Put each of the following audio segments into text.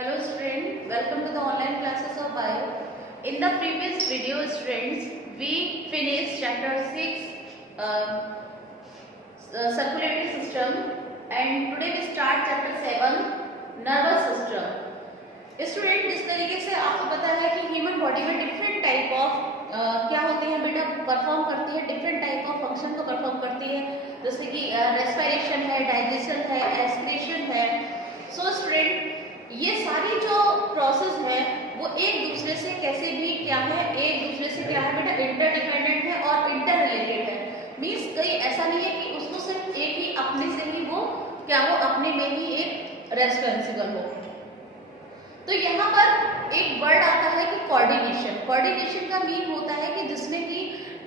Hello student, welcome to the online classes of Bio. In the previous video students, we finished chapter 6 circulatory system and today we start chapter 7 nervous system. Student जिस तरीके से आपको पता है कि human body में different type of क्या होते हैं बेटा परफॉर्म करती है, डिफरेंट टाइप ऑफ फंक्शन को परफॉर्म करती है, जैसे कि रेस्पिरेशन है, डाइजेशन है, एस्पिरेशन है. सो स्टूडेंट ये सारी जो प्रोसेस है वो एक दूसरे से कैसे भी क्या है, एक दूसरे से क्या है बेटा इंटरडिपेंडेंट है और इंटर रिलेटेड है. मीन्स कहीं ऐसा नहीं है कि उसको सिर्फ एक ही अपने से ही वो क्या हो अपने में ही एक रेस्पॉन्सिबल हो. तो यहाँ पर एक वर्ड आता है कि कोऑर्डिनेशन. कोऑर्डिनेशन का मीन होता है कि जिसमें कि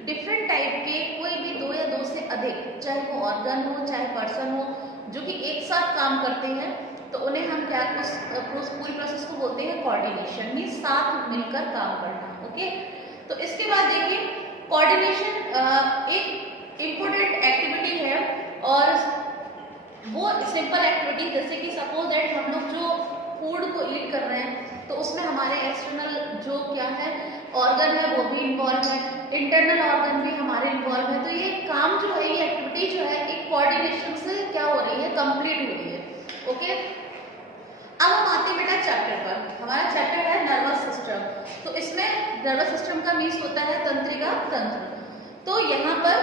डिफरेंट टाइप के कोई भी दो या दो से अधिक, चाहे वो ऑर्गन हो चाहे पर्सन हो, जो कि एक साथ काम करते हैं, तो उन्हें हम क्या उस पूरी प्रोसेस को बोलते हैं कोऑर्डिनेशन. मीन साथ मिलकर काम करना. ओके, तो इसके बाद देखिए कोऑर्डिनेशन एक इम्पोर्टेंट एक्टिविटी है और वो सिंपल एक्टिविटी, जैसे कि सपोज दैट हम लोग जो फूड को ईट कर रहे हैं तो उसमें हमारे एक्सटर्नल जो क्या है ऑर्गन है वो भी इन्वॉल्व है, इंटरनल ऑर्गन भी हमारे इन्वॉल्व है. तो ये काम जो है, ये एक्टिविटी जो है एक कोऑर्डिनेशन से क्या हो रही है, कंप्लीट हो रही है. ओके, अब हम आते हैं बेटा चैप्टर पर. हमारा चैप्टर है नर्वस सिस्टम. तो इसमें नर्वस सिस्टम का मीन्स होता है तंत्रिका तंत्र. तो यहाँ पर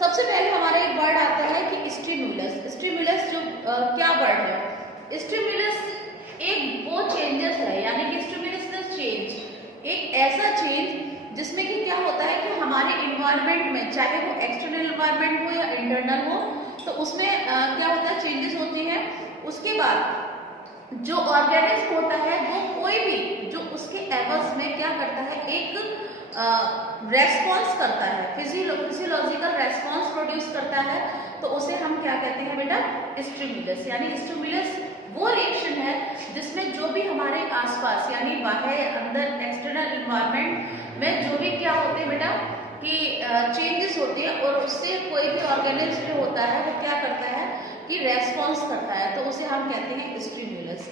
सबसे पहले हमारा एक वर्ड आता है कि स्टिमुलस. स्टिमुलस जो क्या वर्ड है, स्टिमुलस एक वो चेंजेस है, यानी कि स्टिमुलस इज चेंज, एक ऐसा चेंज जिसमें कि क्या होता है कि हमारे इन्वायरमेंट में, चाहे वो एक्सटर्नल इन्वायरमेंट हो या इंटरनल हो, तो उसमें क्या होता है चेंजेस होती हैं. उसके बाद जो ऑर्गेनिज्म होता है वो कोई भी जो उसके एवज में क्या करता है, एक रेस्पॉन्स करता है, फिजियोलॉजिकल रेस्पॉन्स प्रोड्यूस करता है, तो उसे हम क्या कहते हैं बेटा, स्टिमुलस. यानी स्टिमुलस वो रिएक्शन है जिसमें जो भी हमारे आसपास यानी बाहर अंदर एक्सटर्नल इन्वायरमेंट में जो भी क्या होते हैं बेटा कि चेंजेस होते हैं और उससे कोई भी ऑर्गेनिज्म जो होता है वो क्या करता है कि रेस्पॉन्स करता है, तो उसे हम कहते हैं स्टिमुलस.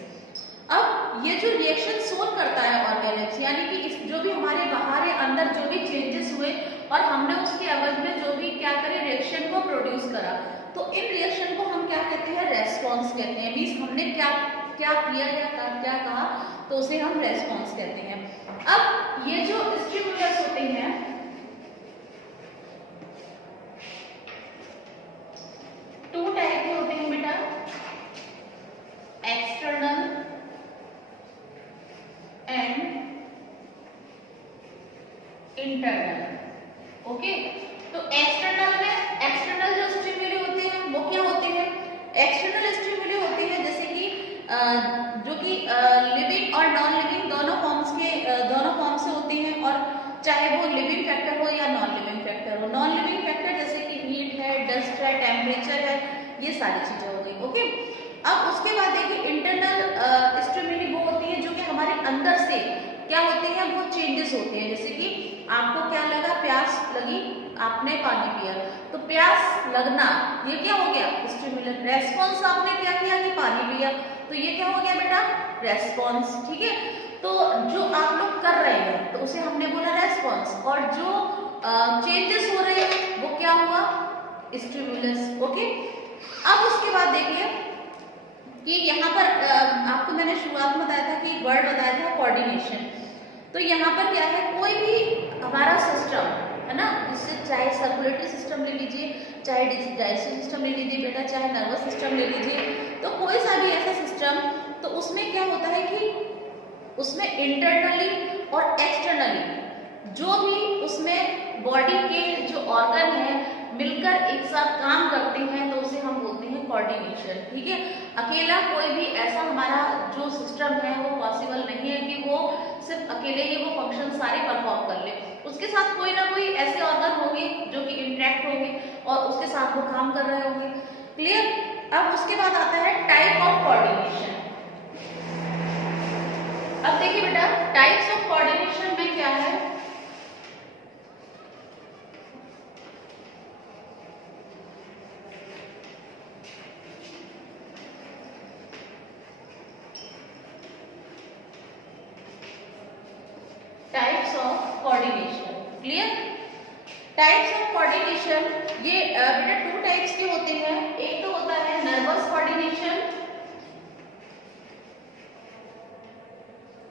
अब ये जो रिएक्शन शो करता है ऑर्गेनिज्म, यानी कि जो भी हमारे बाहर या अंदर जो भी चेंजेस हुए और हमने उसके एवज में जो भी क्या करे रिएक्शन को प्रोड्यूस करा, तो इन रिएक्शन को हम क्या कहते हैं, रेस्पॉन्स कहते हैं. मीन्स हमने क्या क्या किया या क्या कहा, तो उसे हम रेस्पॉन्स कहते हैं. अब ये जो स्टिमुलस होते हैं, टू टाइप के होते हैं बेटा, एक्सटर्नल एंड इंटरनल. ओके, तो एक्सटर्नल जो स्टिमुली होते हैं वो क्या होते हैं, एक्सटर्नल स्टिमुली होते हैं जैसे कि जो कि लिविंग और नॉन लिविंग दोनों फॉर्म से होते हैं, और चाहे वो लिविंग फैक्टर हो या नॉन लिविंग फैक्टर हो. नॉन लिविंग फैक्टर जैसे कि हीट है, डस्ट है, टेम्परेचर है, ये सारी चीजें हो गई. ओके, अब उसके बाद देखिए इंटरनल स्टिमुली वो होती है जो कि हमारे अंदर से क्या होते हैं, वो चेंजेस होते हैं. जैसे कि आपको क्या लगा, प्यास लगी, आपने पानी पिया, तो प्यास लगना ये क्या हो गया, स्टिमुलस. रेस्पॉन्स आपने क्या किया कि पानी पिया, तो ये क्या हो गया बेटा, रेस्पॉन्स. ठीक है, तो जो आप लोग कर रहे हैं तो उसे हमने बोला रेस्पॉन्स, और जो चेंजेस हो रहे हैं वो क्या हुआ, स्टिमुलस. ओके, अब उसके बाद देखिए कि यहाँ पर आपको मैंने शुरुआत में बताया था कि वर्ड बताया था कोऑर्डिनेशन. तो यहाँ पर क्या है, कोई भी हमारा सिस्टम है ना, जिससे चाहे सर्कुलेटरी सिस्टम ले लीजिए, चाहे डाइजेस्टिव सिस्टम ले लीजिए बेटा, चाहे नर्वस सिस्टम ले लीजिए, तो कोई सा भी ऐसा सिस्टम, तो उसमें क्या होता है कि उसमें इंटरनली और एक्सटर्नली जो भी उसमें बॉडी के जो ऑर्गन है मिलकर एक साथ काम करते हैं, तो उसे हम बोलते हैं कोऑर्डिनेशन. ठीक है, अकेला कोई भी ऐसा हमारा जो सिस्टम है वो पॉसिबल नहीं है कि वो सिर्फ अकेले ही वो फंक्शन सारे परफॉर्म कर ले. उसके साथ कोई ना कोई ऐसे ऑर्गन होंगे जो कि इंटरेक्ट होंगे और उसके साथ वो काम कर रहे होंगे. क्लियर. अब उसके बाद आता है टाइप ऑफ कोऑर्डिनेशन. अब देखिए बेटा टाइप्स ऑफ कोऑर्डिनेशन में क्या है, types of coordination. Clear? Types of coordination ये बेटा 2 टाइप्स के होते हैं। एक तो होता है nervous coordination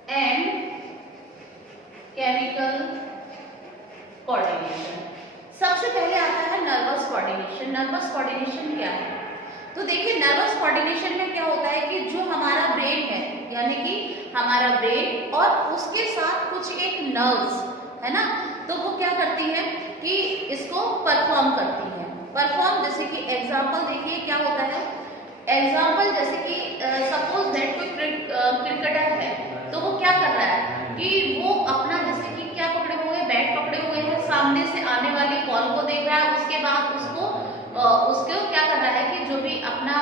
and chemical coordination. सबसे पहले आता है नर्वस कोऑर्डिनेशन। नर्वस कोऑर्डिनेशन क्या है? तो देखिए नर्वस कोऑर्डिनेशन में क्या होता है कि जो हमारा ब्रेन है, यानी कि हमारा ब्रेन और उसके साथ कुछ एक नर्व्स है ना, तो वो क्या करती है कि इसको परफॉर्म करती है। परफॉर्म जैसे कि एग्जांपल देखिए क्या होता है। एग्जांपल जैसे कि सपोज दैट कोई क्रिकेटर है, तो वो क्या कर रहा है कि वो अपना जैसे कि क्या पकड़े हुए हैं, बैट पकड़े हुए हैं, सामने से आने वाली बॉल को देख रहा है, उसके बाद उसको क्या कर रहा है कि जो भी अपना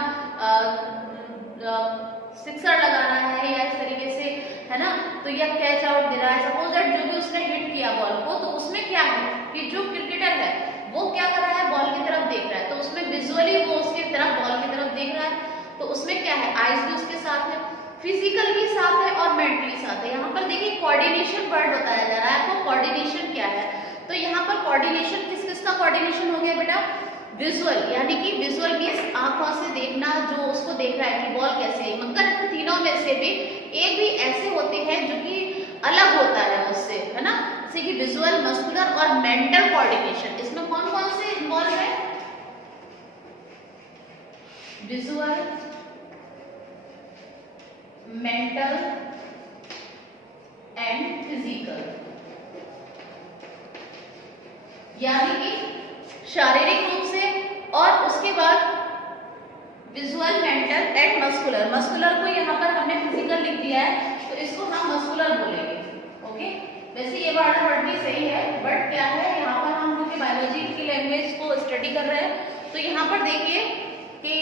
सिक्सर लगा रहा है या इस तरीके से है ना, तो या कैच आउट दे रहा है। सपोज दैट जो भी उसने हिट किया बॉल को, तो उसमें क्या है कि जो क्रिकेटर है वो क्या कर रहा है, बॉल की तरफ देख रहा है, तो उसमें विजुअली वो उसकी तरफ बॉल की तरफ देख रहा है, तो उसमें क्या है, आइज भी उसके साथ है, फिजिकल भी साथ है और मेंटली साथ है। यहाँ पर देखिए कोऑर्डिनेशन वर्ड बताया जा रहा है आपको। कोऑर्डिनेशन क्या है? तो यहाँ पर कोऑर्डिनेशन किस किस का कोऑर्डिनेशन हो गया बेटा? विजुअल, यानी कि विजुअल मींस आंखों से देखना, जो उसको देख रहा है कि बॉल कैसे है। मगर तीनों में से भी एक भी ऐसे होते हैं जो कि अलग होता है उससे, है ना, जैसे कि विजुअल, मस्कुलर और मेंटल कोऑर्डिनेशन। इसमें कौन कौन से इन्वॉल्व है? विजुअल, मेंटल एंड फिजिकल, यानी कि शारीरिक रूप से, और उसके बाद visual, mental and muscular. Muscular को यहाँ पर हमने फिजिकल लिख दिया है, तो इसको हम मस्कुलर बोलेंगे। ओके, वैसे ये वर्ड भी सही है, बट क्या है यहाँ पर हम क्योंकि बायोलॉजी की लैंग्वेज को स्टडी कर रहे हैं, तो यहाँ पर देखिए कि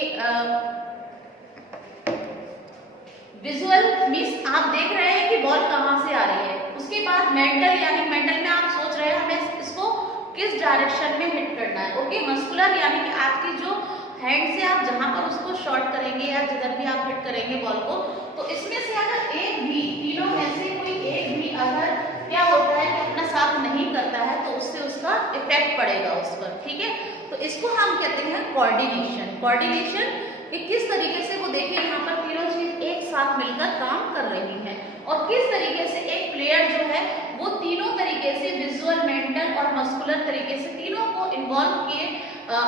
विजुअल मीन्स आप देख रहे हैं कि बॉल कहाँ से आ रही है। उसके बाद मेंटल, यानी मेंटल में आप सोच रहे हैं हमें इसको किस डायरेक्शन में हिट करना है। ओके, मस्कुलर यानी कि आपकी जो हैंड से आप जहां पर उसको शॉट करेंगे या जिधर भी आप हिट करेंगे बॉल को, तो इसमें से अगर एक भी, तीनों में से कोई एक भी अगर क्या होता है कि अपना साथ नहीं करता है, तो उससे उसका इफेक्ट पड़ेगा उस पर। ठीक है, तो इसको हम कहते हैं कोऑर्डिनेशन। कोऑर्डिनेशन कि किस तरीके से वो देखिए यहाँ पर तीनों चीज एक साथ मिलकर काम कर रही है, और किस तरीके से एक प्लेयर जो है वो तीनों तरीके से विजुअल, मेंटल और मस्कुलर तरीके से तीनों को इन्वॉल्व किए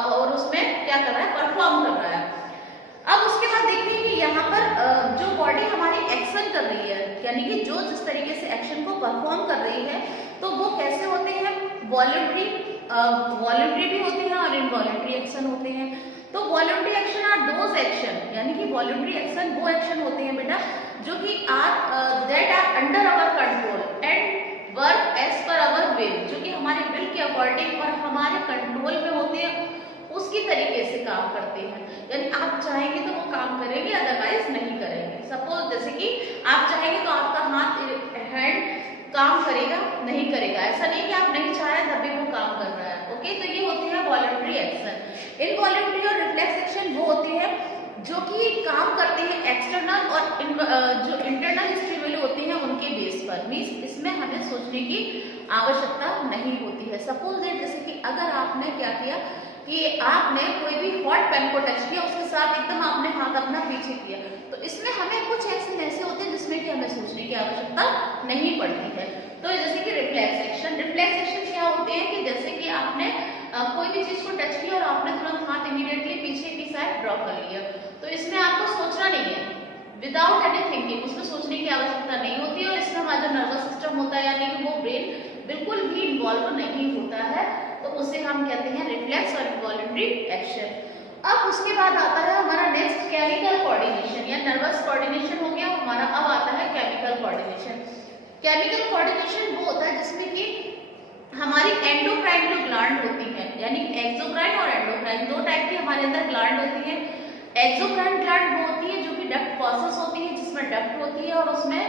और उसमें क्या कर रहा है, परफॉर्म कर रहा है। अब उसके बाद देखिए कि यहाँ पर जो बॉडी हमारी एक्शन कर रही है, यानी कि जो जिस तरीके से एक्शन को परफॉर्म कर रही है, तो वो कैसे होते हैं, वॉलंटरी भी होते हैं और इनवॉलंटरी एक्शन होते हैं। तो voluntary action are those action, यानी कि वॉलंटरी एक्शन वो एक्शन होते हैं बेटा जो कि that are under our control and work as per our will, जो कि हमारे विल के अकॉर्डिंग और हमारे कंट्रोल में होते हैं, उसकी तरीके से काम करते हैं। यानी आप चाहेंगे तो वो काम करेंगे, अदरवाइज नहीं करेंगे। सपोज जैसे कि आप चाहेंगे तो आपका हैंड काम करेगा, नहीं करेगा, ऐसा नहीं कि आप नहीं चाह रहे तभी वो काम कर रहा है। ओके, तो ये होती है वॉलंटरी एक्शन। इनवॉलंटरी और रिफ्लेक्स एक्शन वो होती है जो कि काम करते हैं एक्सटर्नल और जो इंटरनल स्टिमुली होती हैं उनके बेस पर। मींस इसमें हमें सोचने की आवश्यकता नहीं होती है। सपोज दैट जैसे कि अगर आपने क्या किया कि आपने कोई भी हॉट पैन को टच किया, उसके साथ एकदम आपने हाथ अपना पीछे किया, तो इसमें हमें कुछ एक्शन ऐसे होते हैं जिसमें कि हमें सोचने की आवश्यकता नहीं पड़ती है। तो जैसे कि रिफ्लेक्स एक्शन, रिफ्लेक्स एक्शन क्या होते हैं कि जैसे कि आपने कोई भी चीज को टच किया और आपने तुरंत हाथ इमीडिएटली पीछे की साइड ड्रॉ कर लिया, तो इसमें आपको सोचना नहीं है, विदाउट एनी थिंकिंग, उसमें सोचने की आवश्यकता नहीं होती है। और इसमें हमारा जो नर्वस सिस्टम होता है, यानी कि वो ब्रेन बिल्कुल भी इन्वॉल्व नहीं होता है, तो उसे हम कहते हैं रिफ्लेक्स और इनवॉलंटरी एक्शन। अब उसके बाद आता है हमारा नेक्स्ट केमिकल कोऑर्डिनेशन, या नर्वस कोऑर्डिनेशन हो गया हमारा। अब आता है केमिकल कोऑर्डिनेशन। केमिकल कोऑर्डिनेशन वो होता है जिसमें कि हमारी एंडोक्राइन जो ग्लैंड होती है, यानी एक्सोक्राइन और एंडोक्राइन, दो टाइप की हमारे अंदर ग्लैंड होती है। एक्सोक्राइन ग्लैंड वो होती है जो कि डक्ट प्रोसेस होती है, जिसमें डक्ट होती है, और उसमें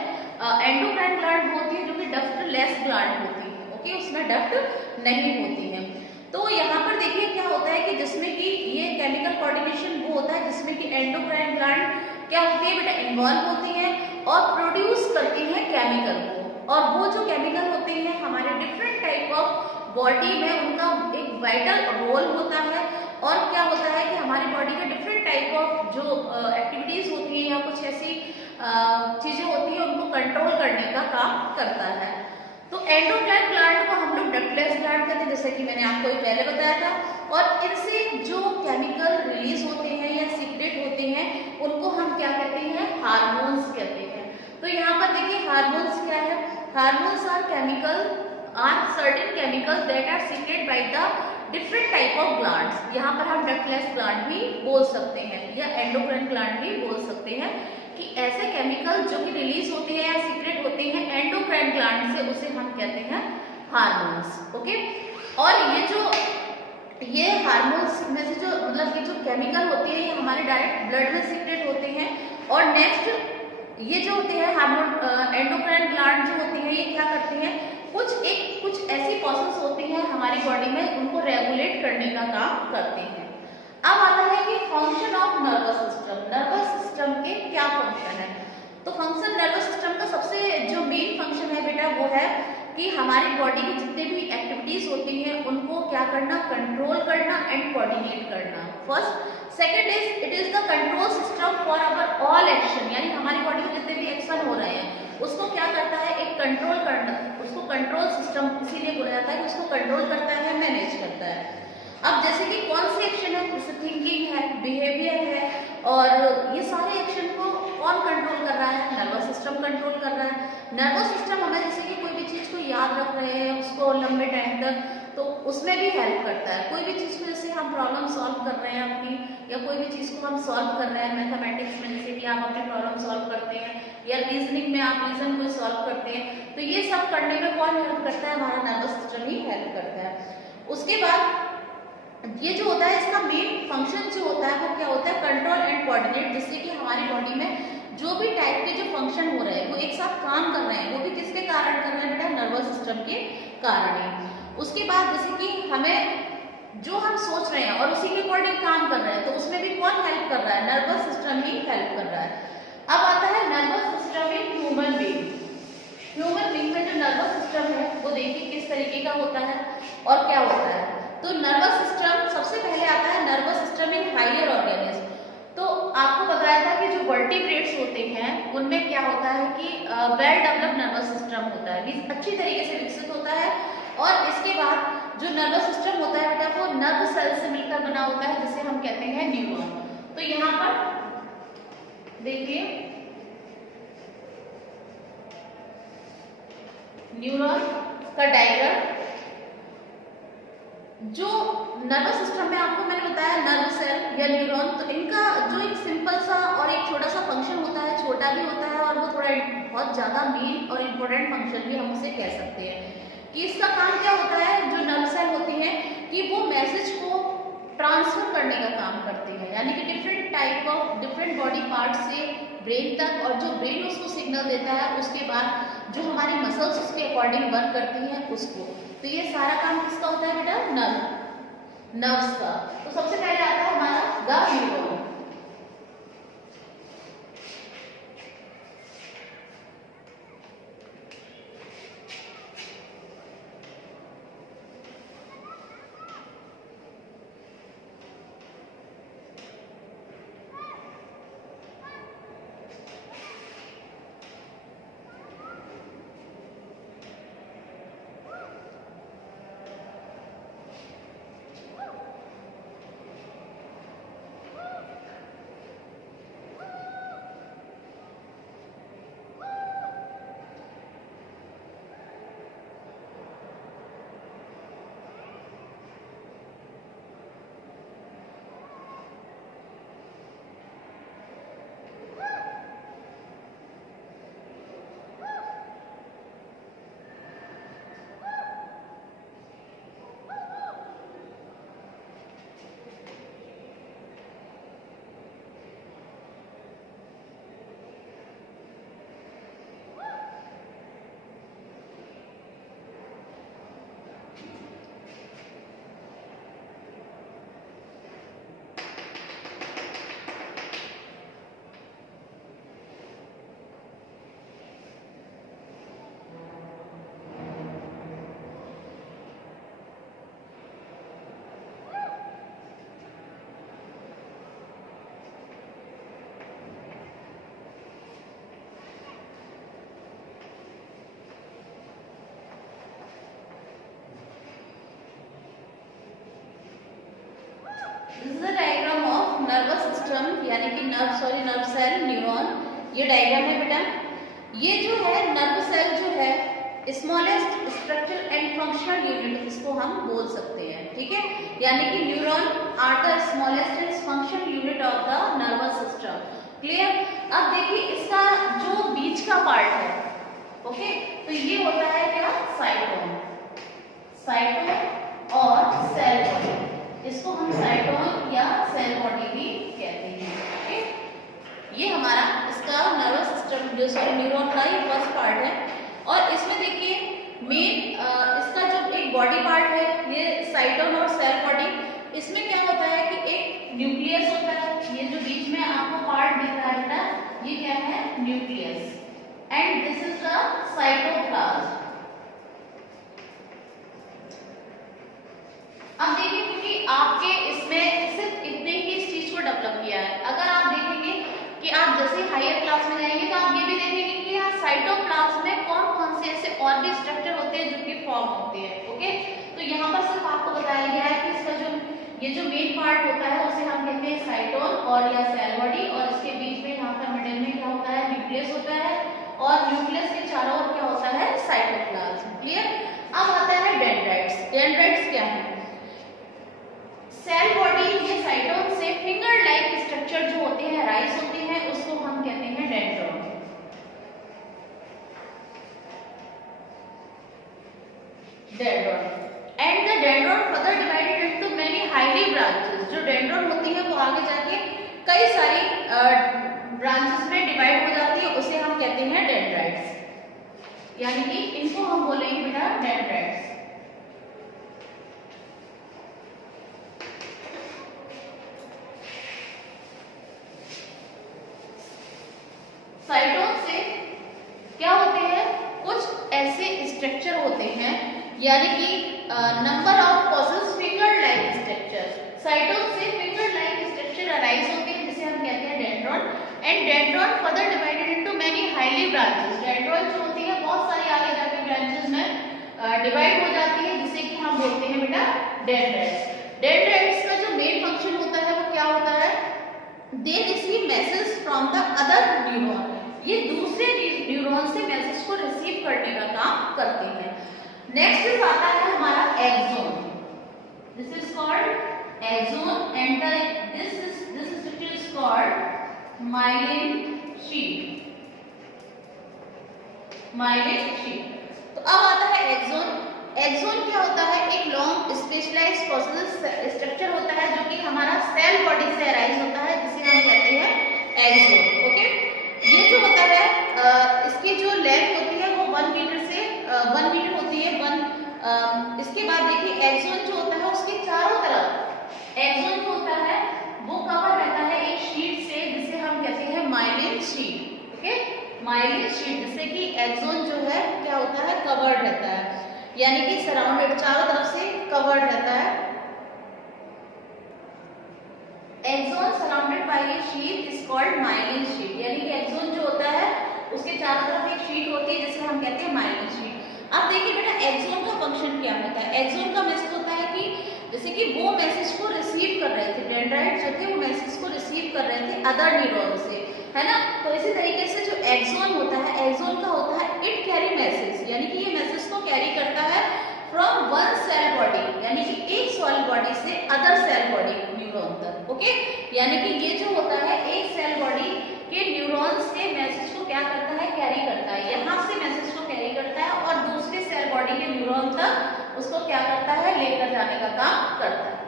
एंडोक्राइन ग्लैंड होती है जो कि डक्ट लेस ग्लैंड होती है। ओके, उसमें डक्ट नहीं होती है। तो यहाँ पर देखिए क्या होता है कि जिसमें कि ये केमिकल कोऑर्डिनेशन वो होता है जिसमें कि एंडोक्राइन ग्लैंड क्या होती है बेटा, इन्वॉल्व होती है और प्रोड्यूस करती है केमिकल को, और वो जो केमिकल होते हैं हमारे डिफरेंट टाइप ऑफ बॉडी में उनका एक वाइटल रोल होता है। और क्या होता है कि हमारी बॉडी के डिफरेंट टाइप ऑफ जो एक्टिविटीज होती हैं या कुछ ऐसी चीजें होती हैं उनको कंट्रोल करने का काम करता है। तो एंडोक्राइन ग्लैंड को हम लोग डक्टलेस ग्लैंड कहते हैं, जैसे कि मैंने आपको पहले बताया था। और इनसे जो केमिकल रिलीज होते हैं या सीक्रेट होते हैं उनको हम क्या कहते हैं, हार्मोन्स कहते हैं। तो यहाँ पर देखिए हार्मोन्स क्या है, hormones are chemical are certain chemicals that are secrete by the different type of glands. यहाँ पर हम डक्टलेस ग्लैंड भी बोल सकते हैं या एंडोक्राइन ग्लैंड भी बोल सकते हैं कि ऐसे केमिकल जो कि रिलीज होते हैं या सीक्रेट होते हैं एंडोक्राइन ग्लैंड से, उसे हम कहते हैं हार्मोन्स। ओके, और ये हार्मोन्स में से जो मतलब कि जो केमिकल होते हैं ये हमारे डायरेक्ट ब्लड में सीक्रेट होते हैं। और नेक्स्ट ये जो होते हैं हार्मोन एंडोक्राइन ग्लैंड जो होती है ये क्या करते हैं, कुछ ऐसी प्रोसेस होती हैं हमारी बॉडी में उनको रेगुलेट करने का काम करते हैं। अब आता है कि function of nervous system. Nervous system के क्या फंक्शन है? तो फंक्शन नर्वस सिस्टम का सबसे जो मेन फंक्शन है बेटा वो है कि हमारी बॉडी की जितने भी एक्टिविटीज होती हैं उनको क्या करना, कंट्रोल करना एंड कोऑर्डिनेट करना। First second is it is the control system for our all action, यानी हमारी बॉडी में जितने भी एक्शन हो रहे हैं उसको क्या करता है, एक कंट्रोल करना, उसको कंट्रोल सिस्टम इसीलिए बोला जाता है कि उसको कंट्रोल करता है, मैनेज करता है। अब जैसे कि कौन सी एक्शन है, जैसे थिंकिंग है, बिहेवियर है, और ये सारे एक्शन को कौन कंट्रोल कर रहा है, नर्वस सिस्टम कंट्रोल कर रहा है। नर्वस सिस्टम हमें जैसे कि कोई भी चीज को याद रख रहे हैं उसको लंबे टाइम तक, तो उसमें भी हेल्प करता है। कोई भी चीज को जैसे हम प्रॉब्लम सॉल्व कर रहे हैं अपनी, या कोई भी चीज को हम सॉल्व कर रहे हैं मैथमेटिक्स में, जैसे कि आप अपनी प्रॉब्लम सॉल्व करते हैं, या रीजनिंग में आप रीजन को सॉल्व करते हैं, तो ये सब करने में कौन हेल्प करता है, हमारा नर्वस सिस्टम ही हेल्प करता है। उसके बाद ये जो होता है इसका मेन फंक्शन जो होता है वो क्या होता है, कंट्रोल एंड कोऑर्डिनेट, जिससे कि हमारी बॉडी में जो भी टाइप के जो फंक्शन हो रहे हैं वो एक साथ काम कर रहे हैं, वो भी किसके कारण कर रहे हैं बेटा, नर्वस सिस्टम के कारण है। उसके बाद जैसे कि हमें जो हम सोच रहे हैं और उसी के अकॉर्डिंग काम कर रहे हैं, तो उसमें भी कौन हेल्प कर रहा है, नर्वस सिस्टम ही हेल्प कर रहा है। अब आता है nervous system in human being. Human being में जो नर्वस सिस्टम है वो देखिए किस तरीके का होता है और क्या होता है। तो नर्वस सिस्टम सबसे पहले आता है nervous system in higher organism. तो आपको बताया था कि जो वर्टिब्रेट्स होते हैं उनमें क्या होता है कि वेल डेवलप्ड नर्वस सिस्टम होता है, अच्छी तरीके से विकसित होता है। और इसके बाद जो नर्वस सिस्टम होता है बेटा वो नर्व सेल से मिलकर बना होता है, जिसे हम कहते हैं न्यूरॉन। तो यहाँ पर देखिए न्यूरॉन का डायग्राम, जो नर्वस सिस्टम में आपको मैंने बताया नर्व सेल या न्यूरॉन, तो इनका जो एक सिंपल सा और एक छोटा सा फंक्शन होता है, छोटा भी होता है और वो थोड़ा बहुत ज्यादा मेन और इम्पोर्टेंट फंक्शन भी हम उसे कह सकते हैं कि इसका काम क्या होता है। जो नर्व सेल होती हैं कि वो मैसेज को ट्रांसफर करने का काम करते हैं, यानी कि different type of different body part से ब्रेन तक, और जो ब्रेन उसको सिग्नल देता है उसके बाद जो हमारी मसल्स उसके अकॉर्डिंग वर्क करती हैं उसको। तो ये सारा काम किसका होता है बेटा, नर्व्स का। तो सबसे पहले आता है हमारा द न्यूरॉन। यानी कि नर्व सेल, न्यूरॉन, ये डायग्राम है बेटा। ये जो है नर्व सेल जो है smallest structure and functional unit, इसको हम बोल सकते हैं, ठीक है। यानी कि neuron are the smallest and functional unit of the nervous system. Clear. अब देखिए इसका जो बीच का पार्ट है, ओके, तो ये होता है क्या, साइटोन, साइटोन और सेल बॉडी, इसको हम साइटोन या सेल बॉडी भी कहते हैं, ओके। ये हमारा इसका नर्वस सिस्टम जो न्यूरॉन का ये फर्स्ट पार्ट है। और इसमें देखिए मेन इसका जो एक बॉडी पार्ट है ये साइटोन और सेल बॉडी, इसमें क्या होता है कि एक न्यूक्लियस होता है, ये जो बीच में आपको पार्ट दिख रहा है बेटा, ये क्या है, nucleus, and this is the cytoplasm. अब देखिए क्योंकि आपके इसमें सिर्फ इतने ही इस चीज को डेवलप किया है, अगर आप देखेंगे कि आप जैसे हायर क्लास में जाएंगे तो आप ये भी देखेंगे कि यहाँ साइटोप्लाज्म में कौन कौन से ऐसे और भी स्ट्रक्चर होते हैं जो कि फॉर्म होते हैं, ओके। तो यहाँ पर सिर्फ आपको बताया गया है कि इसका जो ये जो मेन पार्ट होता है उसे हम कहते हैं साइटोन और या सेल बॉडी, और इसके बीच में यहाँ पर मिडिल में क्या होता है, न्यूक्लियस होता है, और न्यूक्लियस के चारों ओर क्या होता है, साइटोप्लाज्म। क्लियर। अब आता है डेंड्राइट्स। डेंड्राइट्स क्या है, सेल बॉडी ये साइटोन से फिंगर लाइक स्ट्रक्चर जो होते हैं, राइज होते हैं, उसको हम कहते हैं dendron. Dendron and the dendron further divided into many highly branches. जो डेंड्रॉन होती है वो आगे जाके कई सारी ब्रांचेस में डिवाइड हो जाती है, उसे हम कहते हैं डेंड्राइट्स, यानी कि इनको हम बोलेंगे बेटा डेंड्राइट्स। साइटोन से क्या होते हैं, कुछ ऐसे स्ट्रक्चर होते हैं, यानी कि number of possible finger like structure. साइटोन से फिंगर लाइक स्ट्रक्चर अराइज होते हैं जिसे हम कहते हैं dendron, and dendron further divided into many highly branches. Dendron जो होती है बहुत सारी आगे जाके ब्रांचेस में डिवाइड हो जाती है, जिसे कि हम बोलते हैं बेटा डेंड्राइट्स। डेंड्राइट्स का जो मेन फंक्शन होता है वो क्या होता है, they receive message from the other neuron, ये दूसरे न्यूरॉन से मैसेज को रिसीव करने का काम करते हैं। नेक्स्ट आता है हमारा axon. This is called axon and this structure is called myelin sheath. Myelin sheath. तो अब आता है एक्सोन। एक्सोन क्या होता है, एक लॉन्ग स्पेशलाइज्ड प्रोसेस स्ट्रक्चर होता है जो कि हमारा सेल बॉडी से अराइज होता है, जिसे हम कहते हैं एक्सोन, ओके। ये जो होता है इसकी जो लेंथ होती है वो 1 मीटर से 1 मीटर होती है। इसके बाद देखिए एक्सोन जो होता है उसके चारों तरफ एक्सोन जो होता है वो कवर रहता है एक शीट से, जिसे हम कहते हैं myelin sheath, okay. Myelin sheath, जिससे कि एक्सोन जो है क्या होता है, कवर्ड रहता है, यानी कि सराउंडेड, चारों तरफ से कवर्ड रहता है। Axon surrounded by a sheath is called myelin sheath, यानी कि एक्सोन जो होता है उसके चारों तरफ एक शीट होती है जिसे हम कहते हैं माइलिन शीट। अब देखिए बेटा एक्सोन का फंक्शन क्या होता है। एक्सोन का मैसेज होता है कि जैसे कि वो मैसेज को रिसीव कर रहे थे, डेंड्राइट जो थे वो मैसेज को रिसीव कर रहे थे अदर न्यूरॉन से, है ना। तो इसी तरीके से जो एक्सोन होता है, एक्सोन का होता है इट कैरी मैसेज, यानी कि ये मैसेज को कैरी करता है फ्रॉम वन सेल बॉडी, यानी कि एक सेल बॉडी से अदर सेल बॉडी न्यूरॉन तक, ओके। यानी कि ये जो होता है एक सेल बॉडी के न्यूरॉन से मैसेज को क्या करता है, कैरी करता है, यहाँ से मैसेज को कैरी करता है और दूसरे सेल बॉडी के न्यूरॉन तक उसको क्या करता है, लेकर जाने का काम करता है।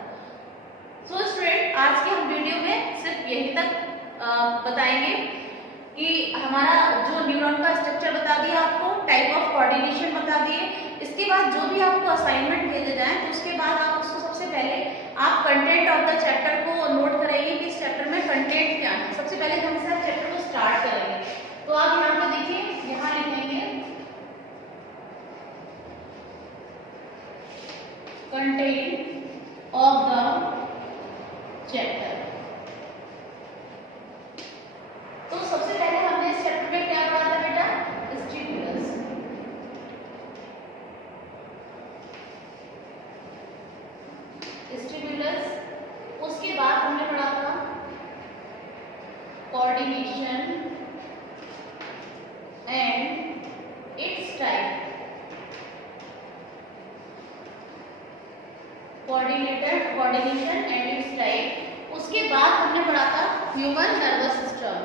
सो स्टूडेंट, आज के हम वीडियो में सिर्फ यही तक बताएंगे कि हमारा जो न्यूरॉन का स्ट्रक्चर बता दिया, आपको टाइप ऑफ कोऑर्डिनेशन बता दिए। इसके बाद जो भी आपको असाइनमेंट भेजे जाए तो उसके बाद आप उसको सबसे पहले आप कंटेंट ऑफ द चैप्टर को नोट करेंगे कि इस चैप्टर में कंटेंट क्या है। सबसे पहले हम इस चैप्टर को स्टार्ट करेंगे, तो आप यहाँ पे देखिए, यहाँ लिखेंगे कंटेंट ऑफ द चैप्टर। तो सबसे पहले हमने इस चैप्टर में क्या पढ़ा था बेटा, स्टिमुलस। स्टिमुलस, उसके बाद हमने पढ़ा था human nervous system,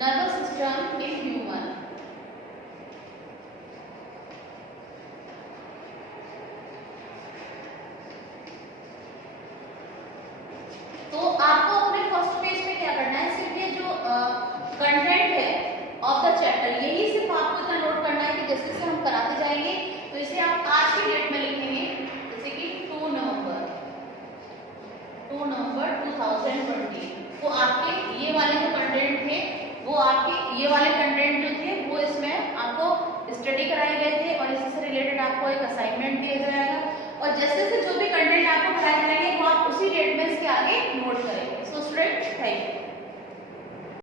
nervous system in human. तो आपको अपने फर्स्ट पेज में क्या करना है, सिर्फ ये जो कंटेंट है ऑफ द चैप्टर, यही सिर्फ आपको इतना नोट करना है कि जैसे जैसे हम कराते जाएंगे तो इसे आप आज की डेट में लिखेंगे, जैसे कि 2 नवंबर 2020। तो आपके ये वाले जो कंटेंट थे वो आपके ये वाले कंटेंट जो थे वो इसमें आपको स्टडी कराए गए थे और इसी से रिलेटेड आपको एक असाइनमेंट दिया जाएगा और जैसे जैसे जो भी कंटेंट आपको पढ़ाए जाएंगे वो आप उसी डेट में इसके आगे नोट करेंगे। So student, thank you.